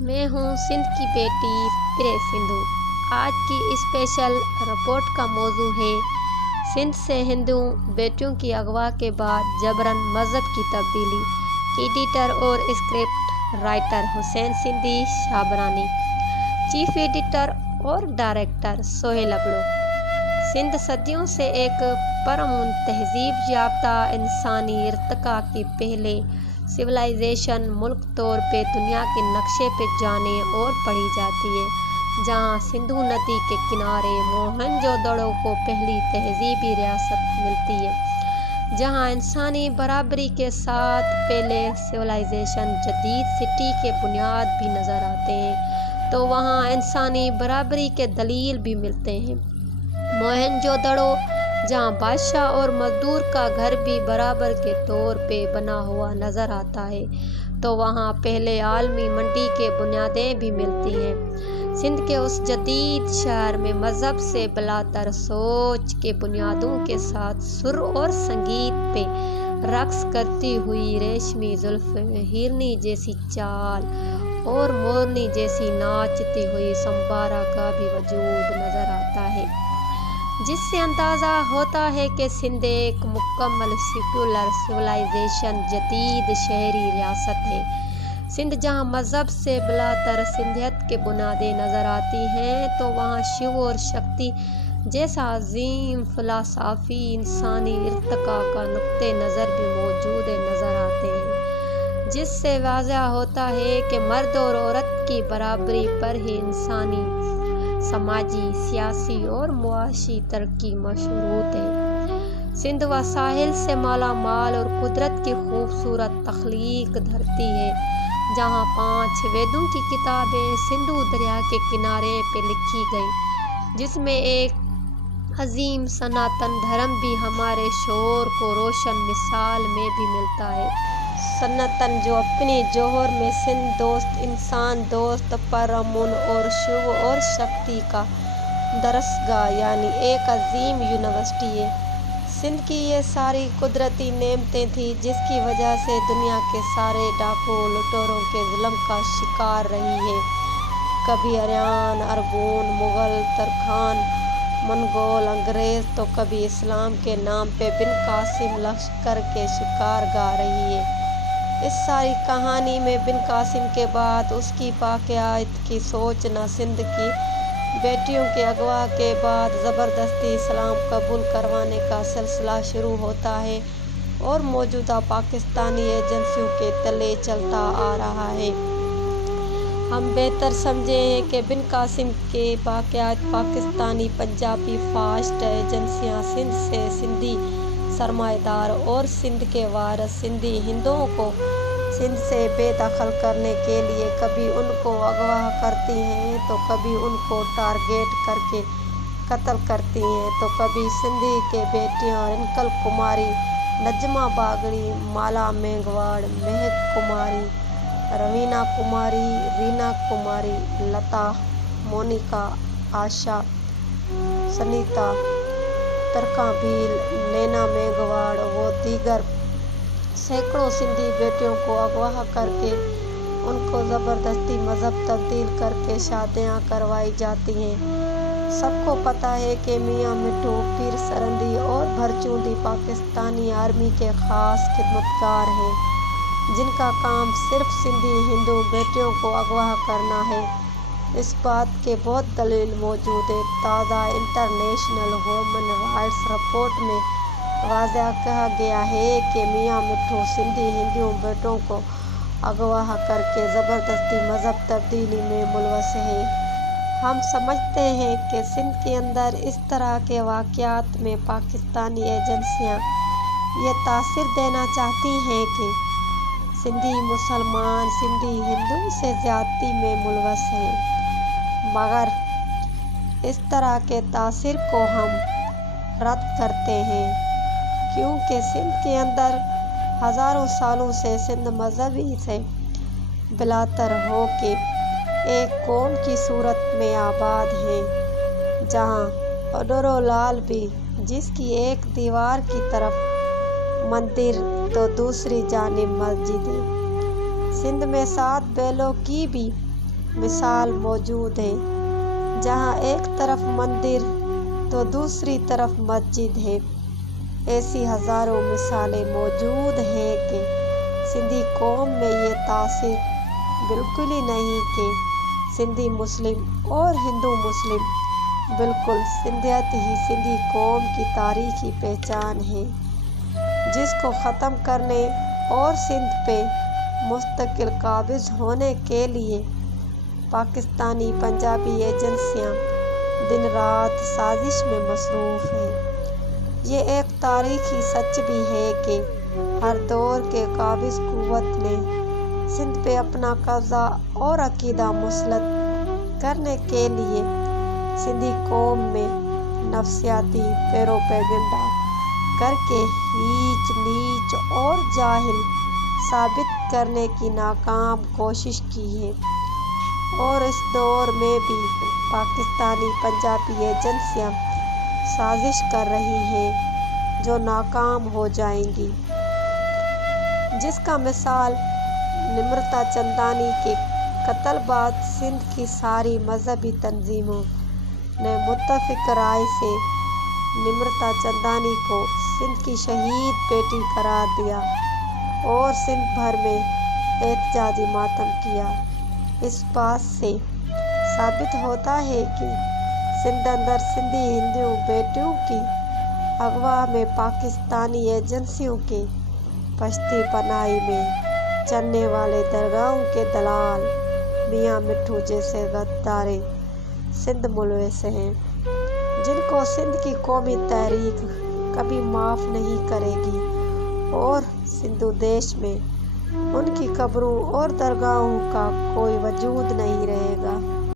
میں ہوں سندھ کی بیٹی پرے سندھو۔ آج کی اسپیشل رپورٹ کا موضوع ہے سندھ سے ہندو بیٹیوں کی اغوا کے بعد جبراً مذہب کی تبدیلی۔ ایڈیٹر اور اسکرپٹ رائٹر حسین سندھی شابرانی، چیف ایڈیٹر اور ڈائریکٹر سہیل ابڑو۔ سندھ صدیوں سے ایک پرامن تہذیب یافتہ انسانی ارتقاء کے پہلے سویلائزیشن ملک طور پہ دنیا کے نقشے پہ جانے اور پڑھی جاتی ہے، جہاں سندھو ندی کے کنارے موہن جودڑو کو پہلی تہذیبی ریاست ملتی ہے، جہاں انسانی برابری کے ساتھ پہلے سویلائزیشن جدید سٹی کے بنیاد بھی نظر آتے ہیں، تو وہاں انسانی برابری کے دلیل بھی ملتے ہیں۔ موہن جودڑو جہاں بادشاہ اور مزدور کا گھر بھی برابر کے طور پہ بنا ہوا نظر آتا ہے، تو وہاں پہلے عالمی منڈی کے بنیادیں بھی ملتی ہیں۔ سندھ کے اس جدید شہر میں مذہب سے بالاتر سوچ کے بنیادوں کے ساتھ سر اور سنگیت پہ رقص کرتی ہوئی ریشمی زلف، ہرنی جیسی چال اور مورنی جیسی ناچتی ہوئی سمبارا کا بھی وجود نظر آتا ہے، جس سے اندازہ ہوتا ہے کہ سندھ ایک مکمل سیکولر سویلائزیشن جدید شہری ریاست ہے۔ سندھ جہاں مذہب سے بالاتر سندھیت کے بنیادیں نظر آتی ہیں، تو وہاں شیو اور شکتی جیسا عظیم فلسفی انسانی ارتقاء کا نقطۂ نظر بھی موجود نظر آتے ہیں، جس سے واضح ہوتا ہے کہ مرد اور عورت کی برابری پر ہی انسانی، سماجی، سیاسی اور معاشی ترقی مشروط ہے۔ سندھ وسائل سے مالا مال اور قدرت کی خوبصورت تخلیق دھرتی ہے، جہاں 5 ویدوں کی کتابیں سندھو دریا کے کنارے پہ لکھی گئیں، جس میں ایک عظیم سناتن دھرم بھی ہمارے شعور کو روشن مثال میں بھی ملتا ہے۔ سناتن جو اپنی جوہر میں سندھ دوست، انسان دوست، پرامن اور شیو اور شکتی کا درسگاہ یعنی ایک عظیم یونیورسٹی ہے۔ سندھ کی یہ ساری قدرتی نعمتیں تھیں جس کی وجہ سے دنیا کے سارے ڈاکو لٹوروں کے ظلم کا شکار رہی ہے، کبھی آرین، ارگون، مغل، ترکان، منگول، انگریز، تو کبھی اسلام کے نام پہ بن قاسم لشکر کے شکار گاہ رہی ہے۔ اس ساری کہانی میں بن قاسم کے بعد اس کی باقیات کی سوچ نہ سندھ کی بیٹیوں کے اغوا کے بعد زبردستی اسلام قبول کروانے کا سلسلہ شروع ہوتا ہے اور موجودہ پاکستانی ایجنسیوں کے تلے چلتا آ رہا ہے۔ ہم بہتر سمجھتے ہیں کہ بن قاسم کے باقیات پاکستانی پنجابی فاسٹ ایجنسیاں سندھ سے سندھی سرمایہ دار اور سندھ کے وارث سندھی ہندوؤں کو سندھ سے بے دخل کرنے کے لیے کبھی ان کو اغوا کرتی ہیں، تو کبھی ان کو ٹارگیٹ کر کے قتل کرتی ہیں، تو کبھی سندھی کے بیٹیاں رنکل کماری، نجمہ باگڑی، مالا مینگواڑ، مہک کماری، روینا کماری، رینا کماری، لتا، مونیکا، آشا، سنیتا، ترکاں بھیل، نینا مینگواڑ و دیگر سینکڑوں سندھی بیٹیوں کو اغوا کر کے ان کو زبردستی مذہب تبدیل کر کے شادیاں کروائی جاتی ہیں۔ سب کو پتہ ہے کہ میاں مٹھو، پیر سرندی اور بھرچوندی پاکستانی آرمی کے خاص خدمتگار ہیں، جن کا کام صرف سندھی ہندو بیٹیوں کو اغوا کرنا ہے۔ اس بات کے بہت دلیل موجود ہے۔ تازہ انٹرنیشنل ہیومن رائٹس رپورٹ میں واضح کہا گیا ہے کہ میاں مٹھو سندھی ہندو بیٹوں کو اغوا کر کے زبردستی مذہب تبدیلی میں ملوث ہے۔ ہم سمجھتے ہیں کہ سندھ کے اندر اس طرح کے واقعات میں پاکستانی ایجنسیاں یہ تاثر دینا چاہتی ہیں کہ سندھی مسلمان سندھی ہندو سے زیادتی میں ملوث ہیں، مگر اس طرح کے تاثر کو ہم رد کرتے ہیں، کیونکہ سندھ کے اندر ہزاروں سالوں سے سندھ مذہبی سے بالاتر ہو کے ایک قوم کی صورت میں آباد ہے، جہاں اڈورو لال بھی، جس کی ایک دیوار کی طرف مندر تو دوسری جانب مسجد ہے۔ سندھ میں 7 بیلوں کی بھی مثال موجود ہے، جہاں ایک طرف مندر تو دوسری طرف مسجد ہے۔ ایسی ہزاروں مثالیں موجود ہیں کہ سندھی قوم میں یہ تاثر بالکل ہی نہیں کہ سندھی مسلم اور ہندو مسلم، بالکل سندھیت ہی سندھی قوم کی تاریخی پہچان ہے، جس کو ختم کرنے اور سندھ پہ مستقل قابض ہونے کے لیے پاکستانی پنجابی ایجنسیاں دن رات سازش میں مصروف ہیں۔ یہ ایک تاریخی سچ بھی ہے کہ ہر دور کے قابض قوت نے سندھ پہ اپنا قبضہ اور عقیدہ مسلط کرنے کے لیے سندھی قوم میں نفسیاتی پیروپیگنڈا کر کے ہیچ نیچ اور جاہل ثابت کرنے کی ناکام کوشش کی ہے، اور اس دور میں بھی پاکستانی پنجابی ایجنسیاں سازش کر رہی ہیں جو ناکام ہو جائیں گی، جس کا مثال نمرتا چندانی کے قتل بعد سندھ کی ساری مذہبی تنظیموں نے متفق رائے سے نمرتا چندانی کو سندھ کی شہید بیٹی قرار دیا اور سندھ بھر میں احتجاجی ماتم کیا۔ اس بات سے ثابت ہوتا ہے کہ سندھ اندر سندھی ہندو بیٹیوں کی اغوا میں پاکستانی ایجنسیوں کے پشتی پناہی میں چلنے والے درگاہوں کے دلال میاں مٹھو جیسے غدارے سندھ ملوث ہیں، جن کو سندھ کی قومی تحریک کبھی معاف نہیں کرے گی، اور سندھو دیش میں ان کی قبروں اور درگاہوں کا کوئی وجود نہیں رہے گا۔